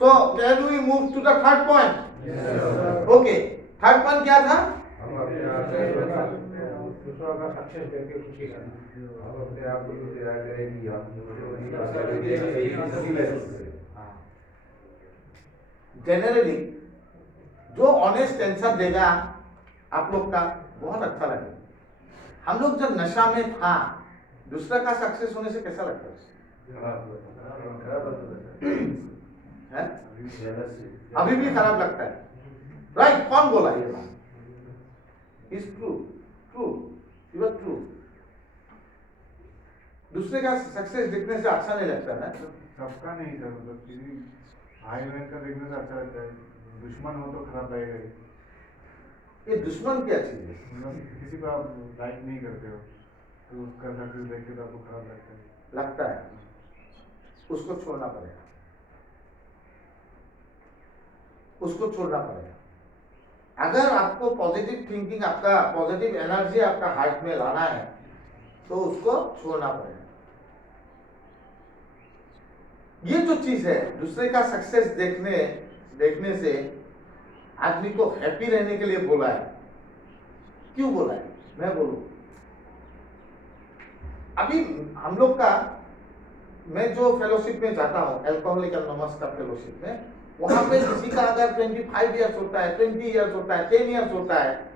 So can we move to the third point? Okay. Third point क्या था? दूसरों का सक्सेस करके खुशी करना, हम अपने आप को तैयार करेंगी जनरली जो ऑनेस्ट आंसर देगा आप लोग का बहुत अच्छा लगेगा। हम लोग जब नशा में था, दूसरा का सक्सेस होने से कैसा लगता है? अभी भी खराब लगता है, राइट? कौन बोला ये बात? Is true, true, you are true. दूसरे का सक्सेस देखने से अच्छा नहीं लगता है। सबका नहीं सर, मतलब किसी भाई बहन का देखने से अच्छा लगता है, दुश्मन हो तो खराब लगेगा ही। ये दुश्मन क्या चीज है? मतलब किसी को आप लाइक नहीं करते हो तो उसका सक्सेस देख के तो आपको खराब लगता है, उसको छोड़ना पड़ेगा, उसको छोड़ना पड़ेगा। अगर आपको पॉजिटिव थिंकिंग, आपका पॉजिटिव एनर्जी आपका हार्ट में लाना है तो उसको छोड़ना पड़ेगा। ये जो चीज है, दूसरे का सक्सेस देखने से आदमी को हैप्पी रहने के लिए बोला है। क्यों बोला है? मैं बोलूं, अभी हम लोग का, मैं जो फेलोशिप में जाता हूं, अल्कोहलिक एनोनिमस का फेलोशिप में, वहां पे किसी का अगर 25 इयर्स होता है, 20 इयर्स होता है, 10 इयर्स होता है,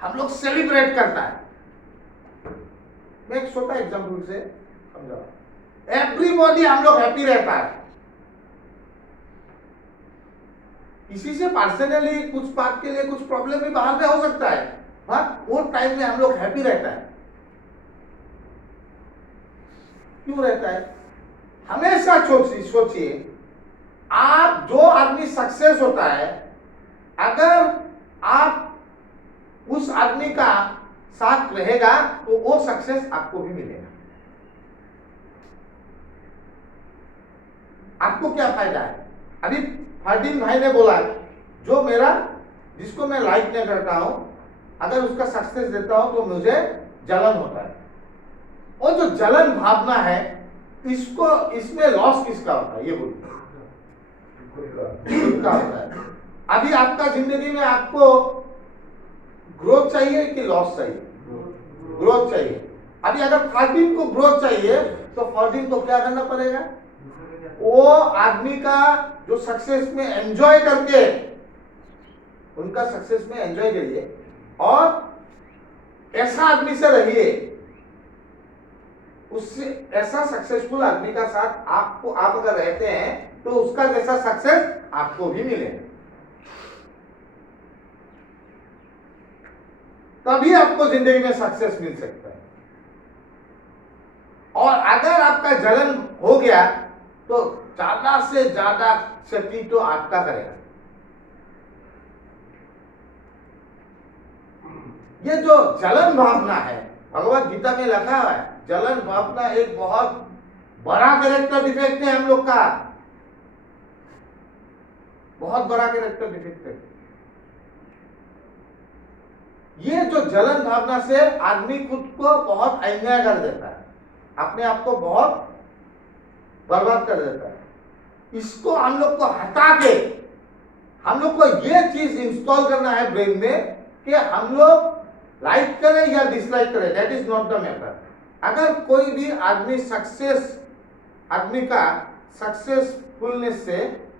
हम लोग सेलिब्रेट करता है। मैं एक छोटा एग्जांपल से समझा, एवरीबॉडी हम लोग हैप्पी रहता है। किसी से पर्सनली कुछ बात के लिए कुछ प्रॉब्लम भी बाहर में हो सकता है, वो टाइम में हम लोग हैप्पी रहता है। क्यों रहता है? हमेशा सोचिए, आप जो आदमी सक्सेस होता है, अगर आप उस आदमी का साथ रहेगा तो वो सक्सेस आपको भी मिलेगा। आपको क्या फायदा है? अभी फरदीन भाई ने बोला, जो मेरा, जिसको मैं लाइक नहीं करता हूं, अगर उसका सक्सेस देता हूं तो मुझे जलन होता है। और जो जलन भावना है, इसमें लॉस किसका होता है? ये बोलिए। खुद का होता है। अभी आपका जिंदगी में आपको ग्रोथ चाहिए कि लॉस चाहिए? ग्रोथ चाहिए। अभी अगर फरदीन को ग्रोथ चाहिए तो फरदीन को क्या करना पड़ेगा? वो आदमी का जो सक्सेस में एंजॉय करके, उनका सक्सेस में एंजॉय करिए और ऐसा आदमी से रहिए, उससे ऐसा सक्सेसफुल आदमी का साथ आप अगर रहते हैं तो उसका जैसा सक्सेस आपको भी मिलेगा। तभी आपको जिंदगी में सक्सेस मिल सकता है। और अगर आपका जलन हो गया तो ज्यादा से ज्यादा क्षति तो आपका करेगा। ये जो जलन भावना है, भगवत गीता में लिखा हुआ है, जलन भावना एक बहुत बड़ा कैरेक्टर डिफेक्ट है हम लोग का, बहुत बड़ा कैरेक्टर डिफेक्ट है। ये जो जलन भावना से आदमी खुद को बहुत अन्याय कर देता है, अपने आप को बहुत बर्बाद कर देता है। इसको हम लोग को हटा के, हम लोग को ये चीज इंस्टॉल करना है ब्रेन में कि हम लोग लाइक करें या डिसलाइक करें, that is not the matter. अगर कोई भी आदमी का सक्सेसफुलनेस से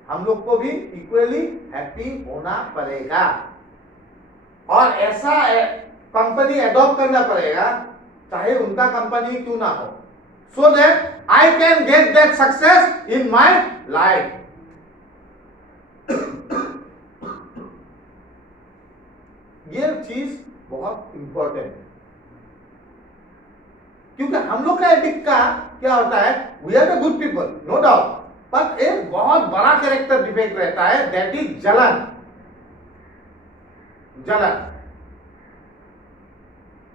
हम लोग को भी इक्वली हैप्पी होना पड़ेगा और ऐसा कंपनी एडॉप्ट करना पड़ेगा, चाहे उनका कंपनी क्यों ना हो, so that I can get that success in my life. ये चीज बहुत इंपॉर्टेंट है, क्योंकि हम लोग का एथिक का क्या होता है, we are the good people, no doubt, पर एक बहुत बड़ा कैरेक्टर डिफेक्ट रहता है, दैट इज जलन।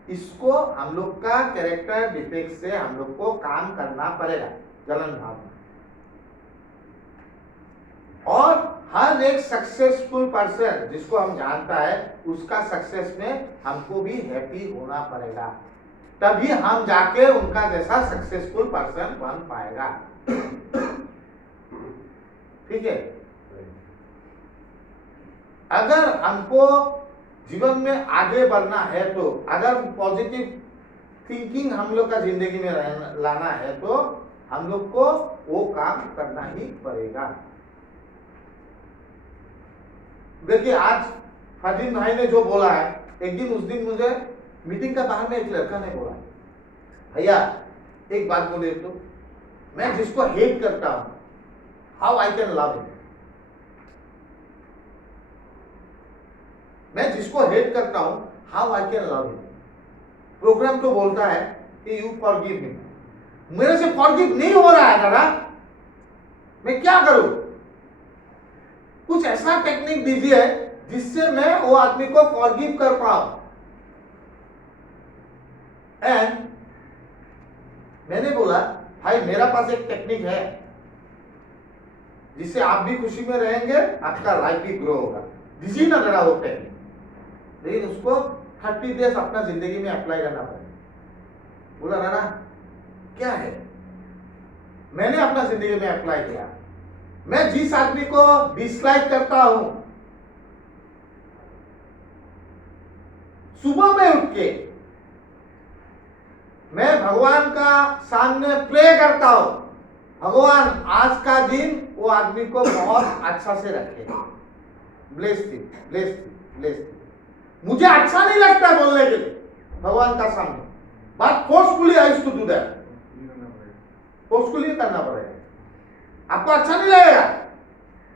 इसको हम लोग का कैरेक्टर डिफेक्ट से हम लोग को काम करना पड़ेगा, जलन भावना। और हर एक सक्सेसफुल पर्सन जिसको हम जानता है, उसका सक्सेस में हमको भी हैप्पी होना पड़ेगा, तभी हम जाके उनका जैसा सक्सेसफुल पर्सन बन पाएगा। ठीक है? अगर हमको जीवन में आगे बढ़ना है तो, अगर पॉजिटिव थिंकिंग हम लोग का जिंदगी में लाना है तो हम लोग को वो काम करना ही पड़ेगा। देखिए आज फरदीन भाई ने जो बोला है, एक दिन उस दिन मुझे मीटिंग का बाहर में एक लड़का ने बोला, भैया एक बात बोले तो, मैं जिसको हेट करता हूं, how I can love him. मैं जिसको हेट करता हूं, how I can love him. Program तो बोलता है कि यू फॉरगिव हिम, मेरे से फॉरगिव नहीं हो रहा है दादा, मैं क्या करूं? कुछ ऐसा टेक्निक दीजिए जिससे मैं वो आदमी को फॉरगिव कर पाऊं। एंड मैंने बोला भाई मेरा पास एक टेक्निक है जिससे आप भी खुशी में रहेंगे, आपका लाइफ भी ग्रो होगा। दिस ना मेरा वो टेक्निक, लेकिन उसको 30 डेज अपना जिंदगी में अप्लाई करना पड़ेगा। बोला राणा क्या है? मैंने अपना जिंदगी में अप्लाई किया। मैं जिस आदमी को डिसलाइक करता हूं, सुबह में उठ के मैं भगवान का सामने प्रे करता हूं, भगवान आज का दिन वो आदमी को बहुत अच्छा से रखे, ब्लेस थी। मुझे अच्छा नहीं लगता बोलने के लिए भगवान का सामने, but forcefully I used to do that. Forcefully करना पड़ेगा। आपको अच्छा नहीं लगेगा,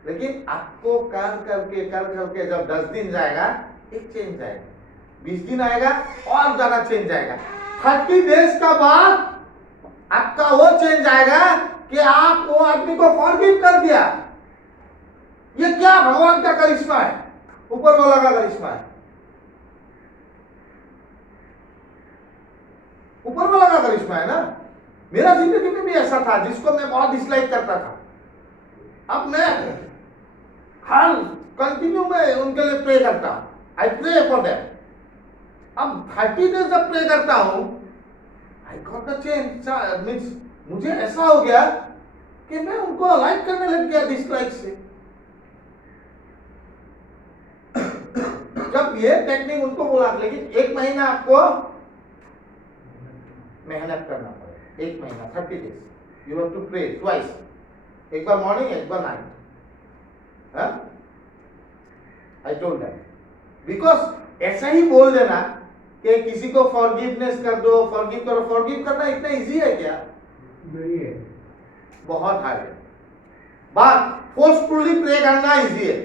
लेकिन आपको कर करके जब 10 दिन जाएगा, एक चेंज आएगा, 20 दिन आएगा और ज्यादा चेंज आएगा। 30 डेज का बाद आपका वो चेंज आएगा कि आप वो आदमी को फॉरगिव कर दिया। ये क्या भगवान का करिश्मा है, ऊपर वाला का करिश्मा है, ऊपर वाला का करिश्मा है ना। मेरा जिंदगी में भी ऐसा था जिसको मैं बहुत डिसलाइक करता था। अब मैं हर कंटिन्यू में उनके लिए प्रे करता हूं, आई प्रे फॉर देम। अब 30 डेज जब प्रे करता हूं, I got the change. Means मुझे ऐसा हो गया कि मैं उनको लाइक करने लग गया डिसलाइक से। जब ये टेक्निक उनको बोला, लेकिन 1 महीना आपको मेहनत करना पड़ेगा। 1 महीना 30 days you have to pray twice, एक बार मॉर्निंग एक बार night. I told that because ऐसा ही बोल देना कि किसी को फॉरगिवनेस कर दो, फॉरगिव करो। फॉरगिव करना इतना इजी है क्या? नहीं है, बहुत हार्ड है। बात फोर्सफुली प्रे करना इजी है,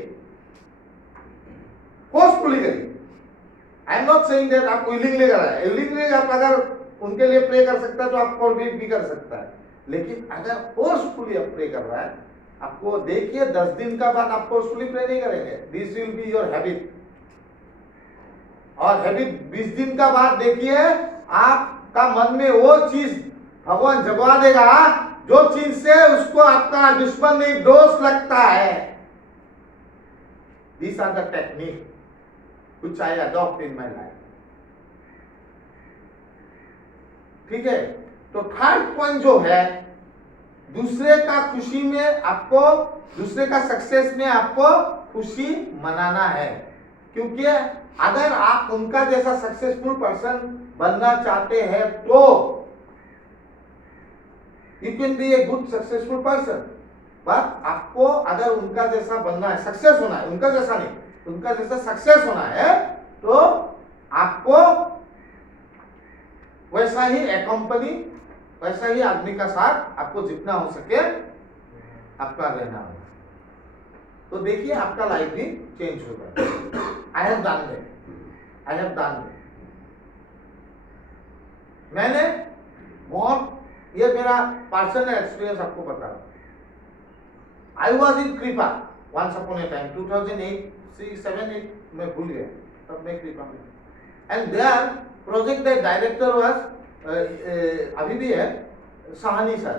फोर्सफुली करिए। I am not saying that आप विलिंगली कर रहे हैं। विलिंगली आप अगर उनके लिए प्रे कर सकता है तो आप फॉरगिव भी कर सकता है, लेकिन अगर फोर्सफुली आप प्रे कर रहा है, आपको देखिए 10 दिन का बाद आप फोर्सफुली प्रे नहीं करेंगे, this will be your habit. और हैबिट 20 दिन का बाद देखिए आपका मन में वो चीज भगवान जगवा देगा जो चीज से उसको आपका दुश्मन नहीं दोष लगता है। These are the technique which I adopt in my life. ठीक है, तो थर्ड पॉइंट जो है, दूसरे का खुशी में आपको, दूसरे का सक्सेस में आपको खुशी मनाना है। क्योंकि अगर आप उनका जैसा सक्सेसफुल पर्सन बनना चाहते हैं तो you can be a good successful person. But आपको अगर उनका जैसा बनना है, सक्सेस होना है, उनका जैसा नहीं, उनका जैसा सक्सेस होना है, तो आपको वैसा ही कंपनी, वैसा ही आदमी का साथ आपको जितना हो सके आपका रहना होगा। तो देखिए आपका लाइफ भी चेंज होगा। I have done that, I have done that. मैंने बहुत, ये मेरा पर्सनल एक्सपीरियंस आपको बता रहा हूं। आई वॉज इन कृपा वंस अपॉन ए टाइम, 2008-7-8 मैं भूल गया, तब मैं कृपा में। And there project the director was अभी भी है, साहनी सर।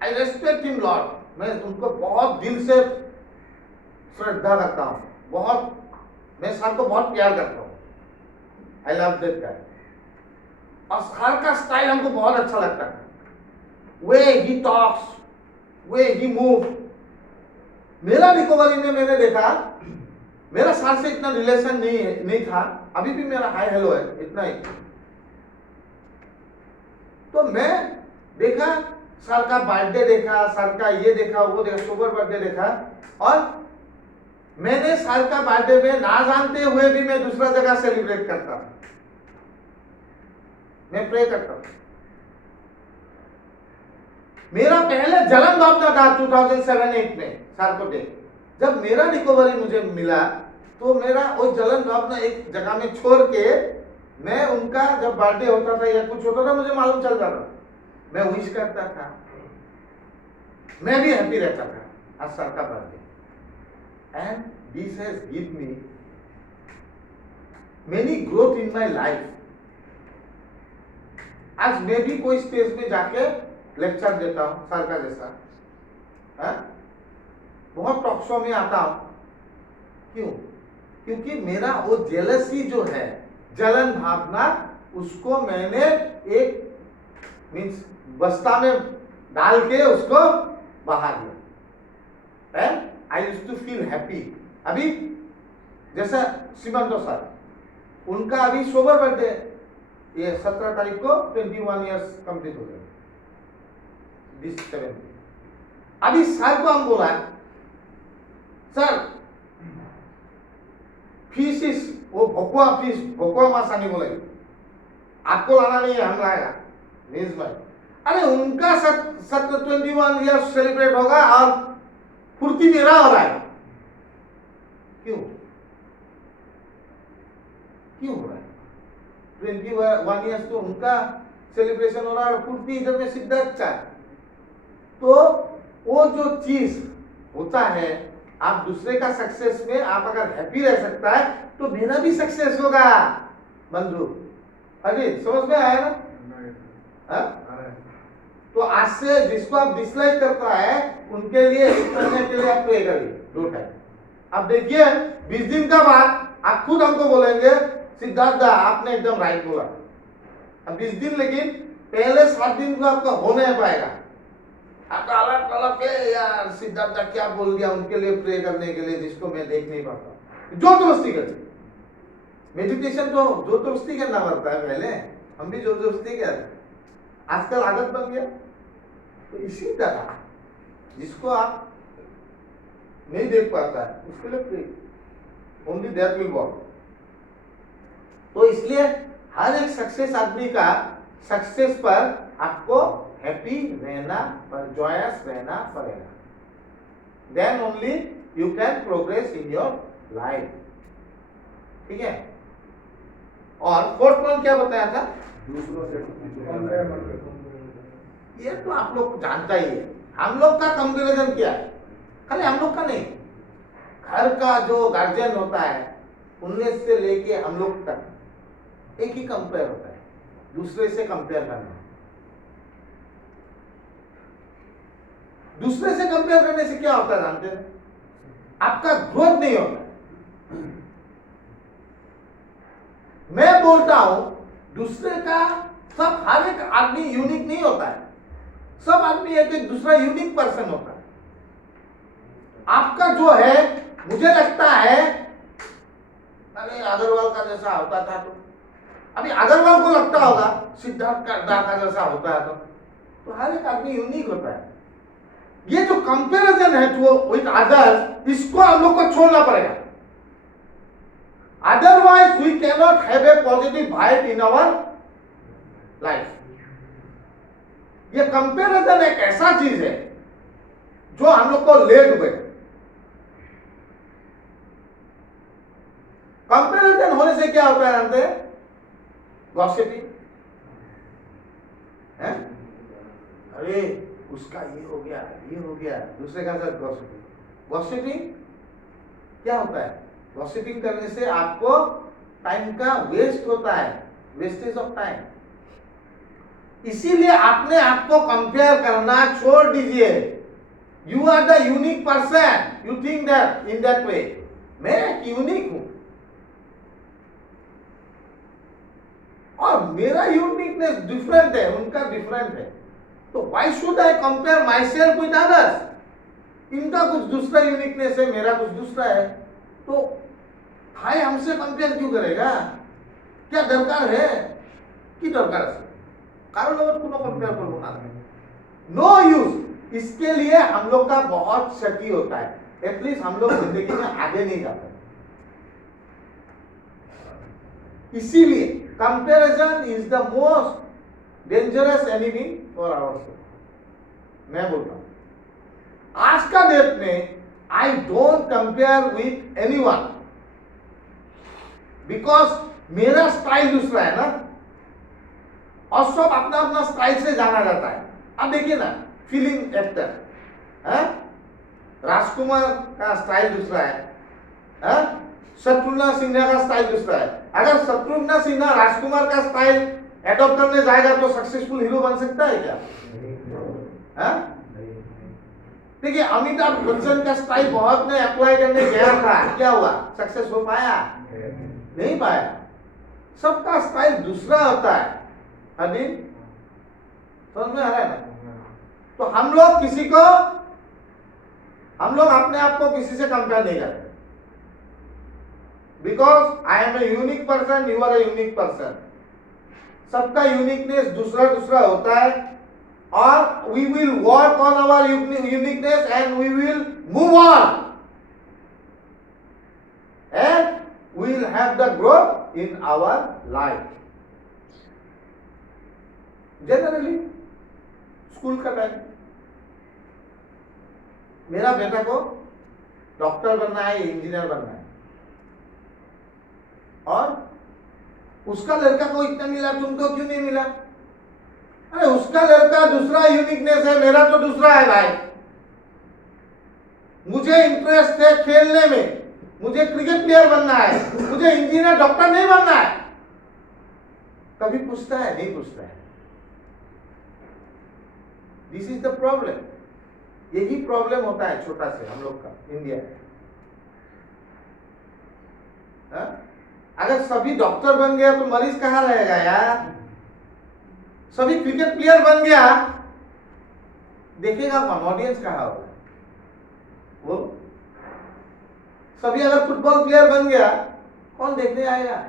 आई रेस्पेक्ट हिम लॉट, मैं उनको बहुत दिल से श्रद्धा करता हूँ, बहुत, मैं सर को बहुत प्यार करता हूँ। I love that guy. और सर का स्टाइल हमको बहुत अच्छा लगता है, way he talks, way he moves. मेरा रिकवरी में मैंने देखा मेरा सर से इतना रिलेशन नहीं था, अभी भी मेरा हाय हेलो है, इतना ही। तो मैं देखा सर का बर्थडे देखा, सर का ये देखा, वो देखा, सोबर बर्थडे देखा, और मैंने सर का बर्थडे में ना जानते हुए भी मैं दूसरा जगह सेलिब्रेट करता था। मैं प्रे करता था। मेरा पहले जलन भावना था 2007-8 में सर को देख। जब मेरा रिकवरी मुझे मिला तो मेरा वो जलन भावना एक जगह में छोड़ के मैं उनका जब बर्थडे होता था या कुछ होता था मुझे मालूम चल जाता था, मैं विश करता था, मैं भी हैप्पी रहता था आज सर का birthday. And this has give me many growth in my life. आज मैं भी कोई स्टेज में जाके लेक्चर देता हूं सर का जैसा, है? बहुत टॉक शो में आता हूं। क्यों? क्योंकि मेरा वो जेलसी जो है, जलन भावना, उसको मैंने एक मीन्स बस्ता में डाल के उसको बहा दिया। And I used to feel happy. अभी जैसा सीमंतो सर, उनका अभी सोबर बर्थडे, ये 17 तारीख को 21 इयर्स कंप्लीट हो गए, 27। अभी सर को हम बोला सर फिश वो भोकुआ फिश, भोकुआ मासा नहीं बोलेंगे, आपको लाना नहीं है, हम लाएगा मीन्स में। अरे उनका 21 इयर्स सेलिब्रेट होगा और फुर्ती मेरा हो रहा है। क्यों क्यों हो रहा है? 21 इयर्स तो उनका सेलिब्रेशन हो रहा है और फुर्ती इधर में सिद्धार्थ का। तो वो जो चीज होता है, आप दूसरे का सक्सेस में आप अगर हैप्पी रह सकता है तो मेरा भी सक्सेस होगा बंधु। अभी समझ में आया ना? हाँ? तो आज से जिसको आप डिसलाइक करता है उनके लिए करने के लिए आप प्रे करिए 2 टाइम। अब देखिए 20 दिन का बाद आप खुद हमको बोलेंगे सिद्धार्थ दा आपने एकदम राइट बोला। अब 20 दिन, लेकिन पहले 7 दिन को आपका हो नहीं पाएगा। आपका अलग अलग के यार सिद्धार्थ दा क्या बोल दिया उनके लिए प्रे करने के लिए जिसको मैं देख नहीं पाता, जो दोस्ती कर। मेडिटेशन तो जो दोस्ती करना पड़ता है, पहले हम भी जो दोस्ती करते, आजकल आदत बन गया। तो इसी तरह जिसको आप नहीं देख पाता है उसके लिए pray, only that will work. तो इसलिए हर एक सक्सेस आदमी का सक्सेस पर आपको हैप्पी रहना, पर जॉयस रहना पड़ेगा। Then only you can progress in your life. ठीक है? और 4th पॉइंट क्या बताया था? दूसरों से ये तो आप लोग जानता ही है। हम लोग का कंपैरिजन क्या है? खाली हम लोग का नहीं, घर का जो गार्जियन होता है उनमें से लेके हम लोग तक एक ही कंपेयर होता है, दूसरे से कंपेयर करना। दूसरे से कंपेयर करने से क्या होता है जानते हैं? आपका ग्रोथ नहीं होता। मैं बोलता हूं दूसरे का, सब हर एक आदमी यूनिक नहीं होता है, सब आदमी एक दूसरा यूनिक पर्सन होता है। आपका जो है, मुझे लगता है अरे अग्रवाल का जैसा होता था, तो अभी अग्रवाल को लगता होगा सिद्धार्थ का जैसा होता है, तो हर एक आदमी यूनिक होता है। ये जो कंपैरिजन है विद अदर्स, इसको हम लोग को छोड़ना पड़ेगा। Otherwise we cannot have a positive vibe in our life. ये कंपैरिजन एक ऐसा चीज है जो हम लोग को ले डूबे। कंपैरिजन होने से क्या होता है जानते हैं? गॉसिपिंग है। अरे उसका ये हो गया, ये हो गया, दूसरे का साथ गॉसिपिंग। गॉसिपिंग क्या होता है? गॉसिपिंग करने से आपको टाइम का वेस्ट होता है, वेस्टेज ऑफ टाइम। इसीलिए आपने आपको कंपेयर करना छोड़ दीजिए। You are the unique person, you think that in that way, मैं एक यूनिक हूं और मेरा यूनिकनेस डिफरेंट है, उनका डिफरेंट है। तो why should I compare my self with others? इनका कुछ दूसरा यूनिकनेस है, मेरा कुछ दूसरा है। तो भाई हमसे कंपेयर क्यों करेगा, क्या दरकार है, की दरकार है कारो लोग को कंपेयर करना है, नो यूज। इसके लिए हम लोग का बहुत क्षति होता है, एटलीस्ट हम लोग जिंदगी में आगे नहीं जाते। इसीलिए comparison is the most dangerous enemy for ourself. मैं बोलता हूं आज का डेट में I don't compare with anyone, because मेरा स्टाइल दूसरा है ना, और सब अपना अपना स्टाइल से जाना जाता है। अब देखिए ना, फिल्म एक्टर है, राजकुमार का स्टाइल दूसरा है, शत्रुघ्न सिन्हा का स्टाइल दूसरा है। अगर शत्रुघ्न सिन्हा राजकुमार का स्टाइल एडॉप्ट करने जाएगा तो सक्सेसफुल हीरो बन सकता है क्या? देखिए अमिताभ बच्चन का स्टाइल बहुत ने अप्लाई करने गया था, क्या हुआ, सक्सेस हो पाया? नहीं पाया। सबका स्टाइल दूसरा होता है। अभी समझ में आ रहा है ना? तो हम लोग अपने आप को किसी से कंपेयर नहीं करते, because I am a unique person, you are a unique person. सबका यूनिकनेस दूसरा दूसरा होता है, और we will work on our uniqueness and we will move on and we will have the growth in our life. Generally school का time, मेरा बेटा को डॉक्टर बनना है, इंजीनियर बनना है, और उसका लड़का को इतना मिला, तुमको क्यों नहीं मिला? अरे उसका लड़का दूसरा यूनिकनेस है, मेरा तो दूसरा है भाई। मुझे इंटरेस्ट है खेलने में, मुझे क्रिकेट प्लेयर बनना है, मुझे इंजीनियर डॉक्टर नहीं बनना है। कभी पूछता है? नहीं पूछता है। This is the problem. यही प्रॉब्लम होता है छोटा से हम लोग का इंडिया में। अगर सभी डॉक्टर बन गया तो मरीज कहाँ रहेगा यार? सभी क्रिकेट प्लेयर बन गया, देखेगा कौन? ऑडियंस कहाँ होगा वो? सभी अगर फुटबॉल प्लेयर बन गया, कौन देखने आएगा?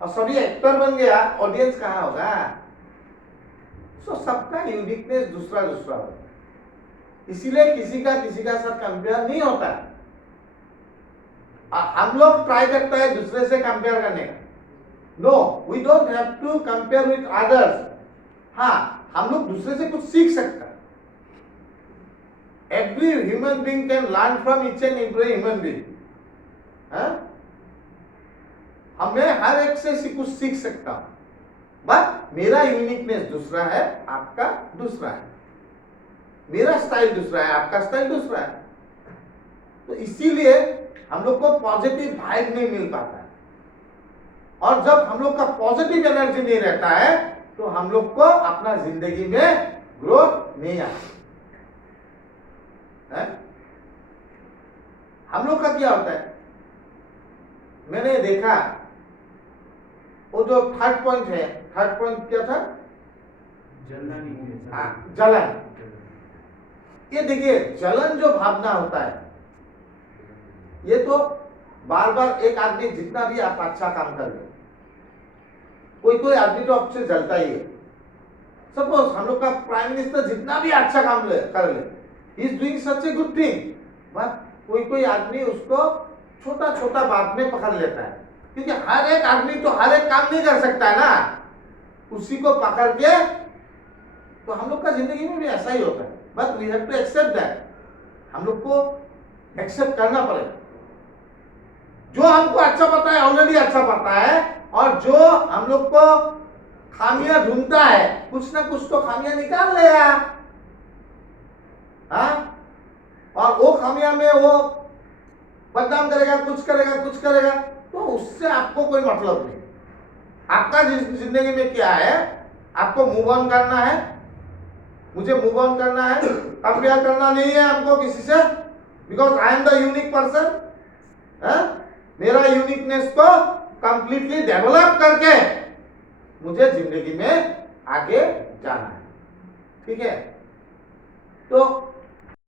और सभी एक्टर बन गया, ऑडियंस कहाँ होगा? सो सबका यूनिकनेस दूसरा दूसरा होता है, इसीलिए किसी का साथ कंपेयर नहीं होता है। हम लोग ट्राई करते हैं दूसरे से कंपेयर करने का। No, we don't have to compare with others. हाँ, हम लोग दूसरे से कुछ सीख सकते हैं। Every human being can learn from each and every human being. हमें हर एक से कुछ सीख सकता हूं, बट मेरा यूनिकनेस दूसरा है, आपका दूसरा है। मेरा स्टाइल दूसरा है, आपका स्टाइल दूसरा है। तो इसीलिए हम लोग को पॉजिटिव वाइब नहीं मिल पाता है, और जब हम लोग का पॉजिटिव एनर्जी नहीं रहता है तो हम लोग को अपना जिंदगी में ग्रोथ नहीं आता है। हम लोग का क्या होता है, मैंने देखा वो जो थर्ड पॉइंट है, थर्ड पॉइंट क्या था? जलन। ये देखिए, जलन जो भावना होता है, ये तो बार बार एक आदमी जितना भी आप अच्छा काम कर ले, कोई आदमी तो आपसे जलता ही है। सपोज हम लोग का प्राइम मिनिस्टर जितना भी अच्छा काम कर ले, he is doing such a good thing, but कोई आदमी उसको छोटा छोटा बात में पकड़ लेता है, क्योंकि हर एक आदमी तो हर एक काम नहीं कर सकता है ना, उसी को पकड़ के। तो हम लोग का जिंदगी में भी ऐसा ही होता है, but we have to accept that. हम लोग को एक्सेप्ट करना पड़ेगा। जो हमको अच्छा पता है, ऑलरेडी अच्छा पता है, और जो हम लोग को खामियां ढूंढता है, कुछ ना कुछ तो खामियां निकाल लेगा। हाँ, और वो खामियां में वो बदनाम करेगा, कुछ करेगा, तो उससे आपको कोई मतलब नहीं। आपका जिंदगी में क्या है, आपको मूव ऑन करना है। मुझे मूव ऑन करना है, कंपेयर करना नहीं है हमको किसी से, because I am the unique person. मेरा यूनिकनेस को कंप्लीटली डेवलप करके मुझे जिंदगी में आगे जाना है। ठीक है, तो